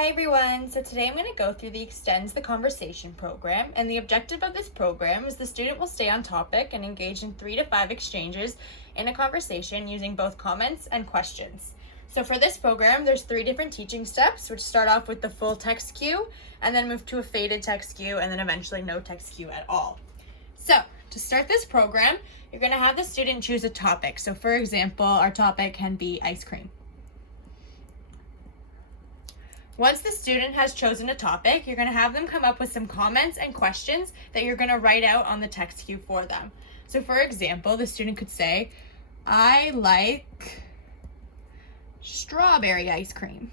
Hi everyone, so today I'm going to go through the Extends the Conversation program, and the objective of this program is the student will stay on topic and engage in 3 to 5 exchanges in a conversation using both comments and questions. So for this program, there's 3 different teaching steps, which start off with the full text cue, and then move to a faded text cue, and then eventually no text cue at all. So to start this program, you're going to have the student choose a topic. So for example, our topic can be ice cream. Once the student has chosen a topic, you're going to have them come up with some comments and questions that you're going to write out on the text cue for them. So for example, the student could say, I like strawberry ice cream.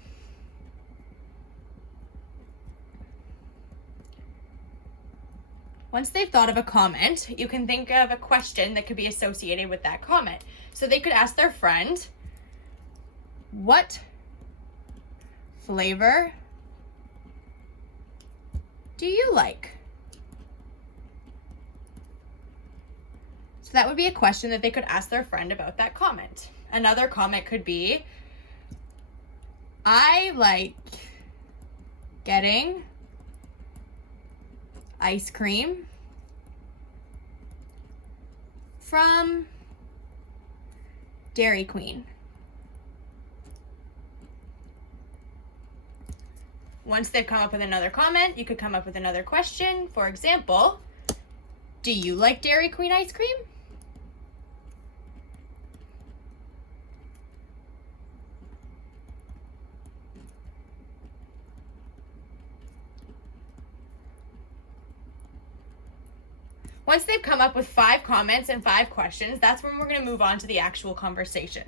Once they've thought of a comment, you can think of a question that could be associated with that comment. So they could ask their friend, what flavor do you like? So that would be a question that they could ask their friend about that comment. Another comment could be, I like getting ice cream from Dairy Queen. Once they've come up with another comment, you could come up with another question. For example, do you like Dairy Queen ice cream? Once they've come up with 5 comments and 5 questions, that's when we're going to move on to the actual conversation.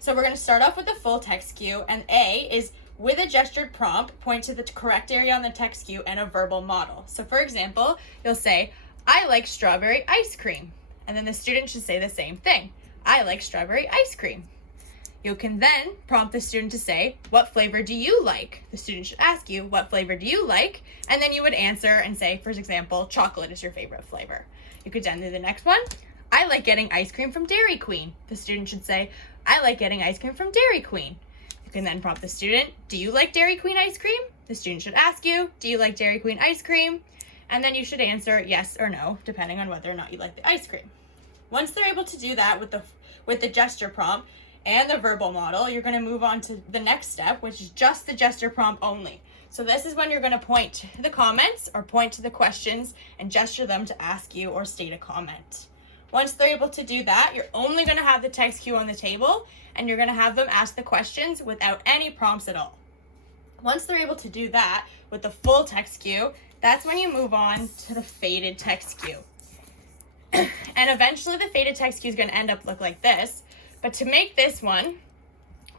So we're going to start off with the full text cue, and A is with a gestured prompt, point to the correct area on the text cue and a verbal model. So for example, you'll say, I like strawberry ice cream. And then the student should say the same thing. I like strawberry ice cream. You can then prompt the student to say, what flavor do you like? The student should ask you, what flavor do you like? And then you would answer and say, for example, chocolate is your favorite flavor. You could then do the next one. I like getting ice cream from Dairy Queen. The student should say, I like getting ice cream from Dairy Queen. You can then prompt the student, do you like Dairy Queen ice cream? The student should ask you, do you like Dairy Queen ice cream? And then you should answer yes or no, depending on whether or not you like the ice cream. Once they're able to do that with the gesture prompt and the verbal model, you're going to move on to the next step, which is just the gesture prompt only. So this is when you're going to point to the comments or point to the questions and gesture them to ask you or state a comment. Once they're able to do that, you're only going to have the text cue on the table, and you're going to have them ask the questions without any prompts at all. Once they're able to do that with the full text cue, that's when you move on to the faded text cue. And eventually the faded text cue is going to end up look like this. But to make this one,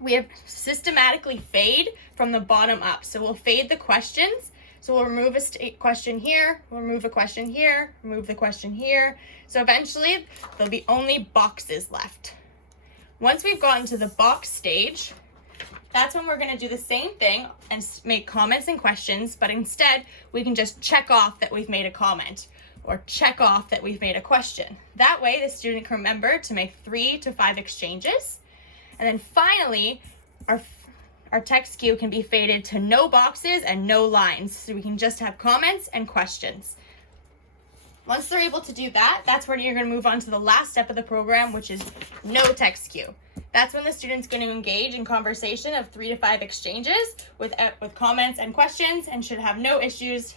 we have systematically fade from the bottom up. So we'll fade the questions. So we'll remove a question here, we'll remove a question here, remove the question here. So eventually there'll be only boxes left. Once we've gotten to the box stage, that's when we're going to do the same thing and make comments and questions, but instead we can just check off that we've made a comment or check off that we've made a question. That way the student can remember to make 3 to 5 exchanges. And then finally, our text cue can be faded to no boxes and no lines, so we can just have comments and questions. Once they're able to do that, that's when you're going to move on to the last step of the program, which is no text cue. That's when the student's going to engage in conversation of 3 to 5 exchanges with comments and questions and should have no issues